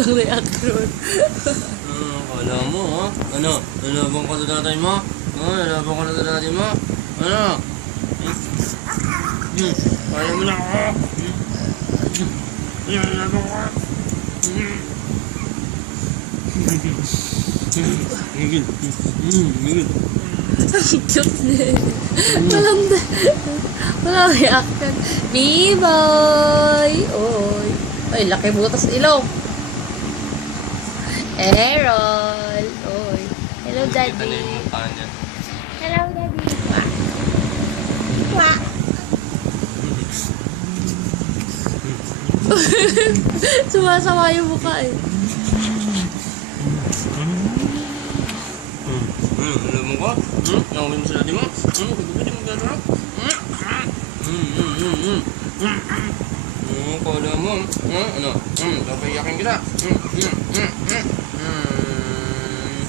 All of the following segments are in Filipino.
Walang reaction. Kala mo, ha? Ano? Nalabang ka sa tatay mo? Nalabang ka na sa tatay mo? Ano? Kaya mo na ako? Nalabang ka? Miguel. Miguel. Ang cute niya. Walang reaction. B-boy! Oy. Ay, laki butas ilong. Errol. Oy. Hello, Kita na daddy. yung mukha niya. Hello, daddy. Wah. Sumasama yung mukha eh. Alam mo ko? Nakawin mo sa dati mo? Pagkabili mo gano'n? Kala mo? Ano? Papayakin kita?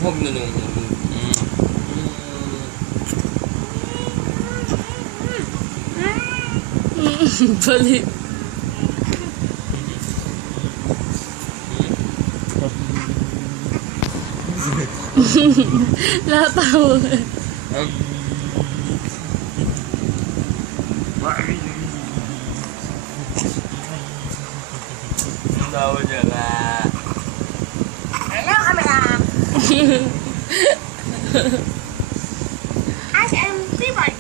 Huwag na lang. Balik. Lataw. Ang tawa niya nga. Hello, camera. I'm B-boy.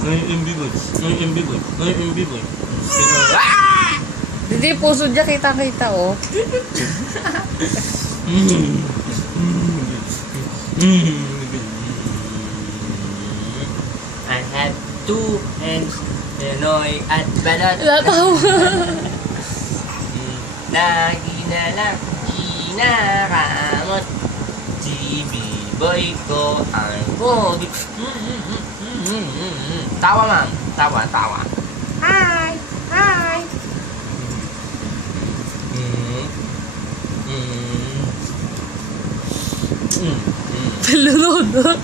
Ay, MB-boy. Ay, MB-boy. Ay, MB-boy. Hindi, puso niya kita-kita oh. I have two hands, Pinoy at balot. Lataw. Lagi na lang kinakamot. GB-boy ko ang pogi. Tawa, ma'am. Tawa, tawa. Hi. Hi. Palunod.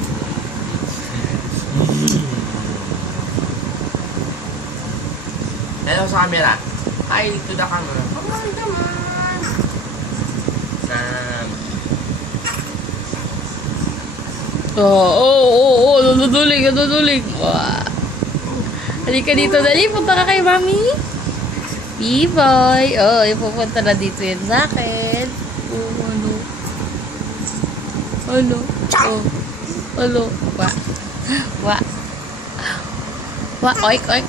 Hello sa camera. Hi to the camera. Hi naman. Oo. Nadudulig. Wow. Halika dito, dali. Punta ka kay mami. B-boy. Oh, pupunta na dito yan sa akin. Oh, ano? Ano? Oh. Ano? Wa. Oik. Ay.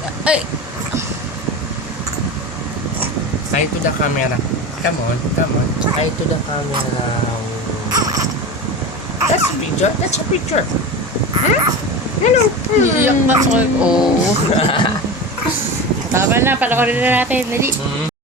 Hi to the camera. Come on. Hi to the camera. That's a picture. Hello. Iyak na. Oh. Tama na, panoorin na natin. Dali.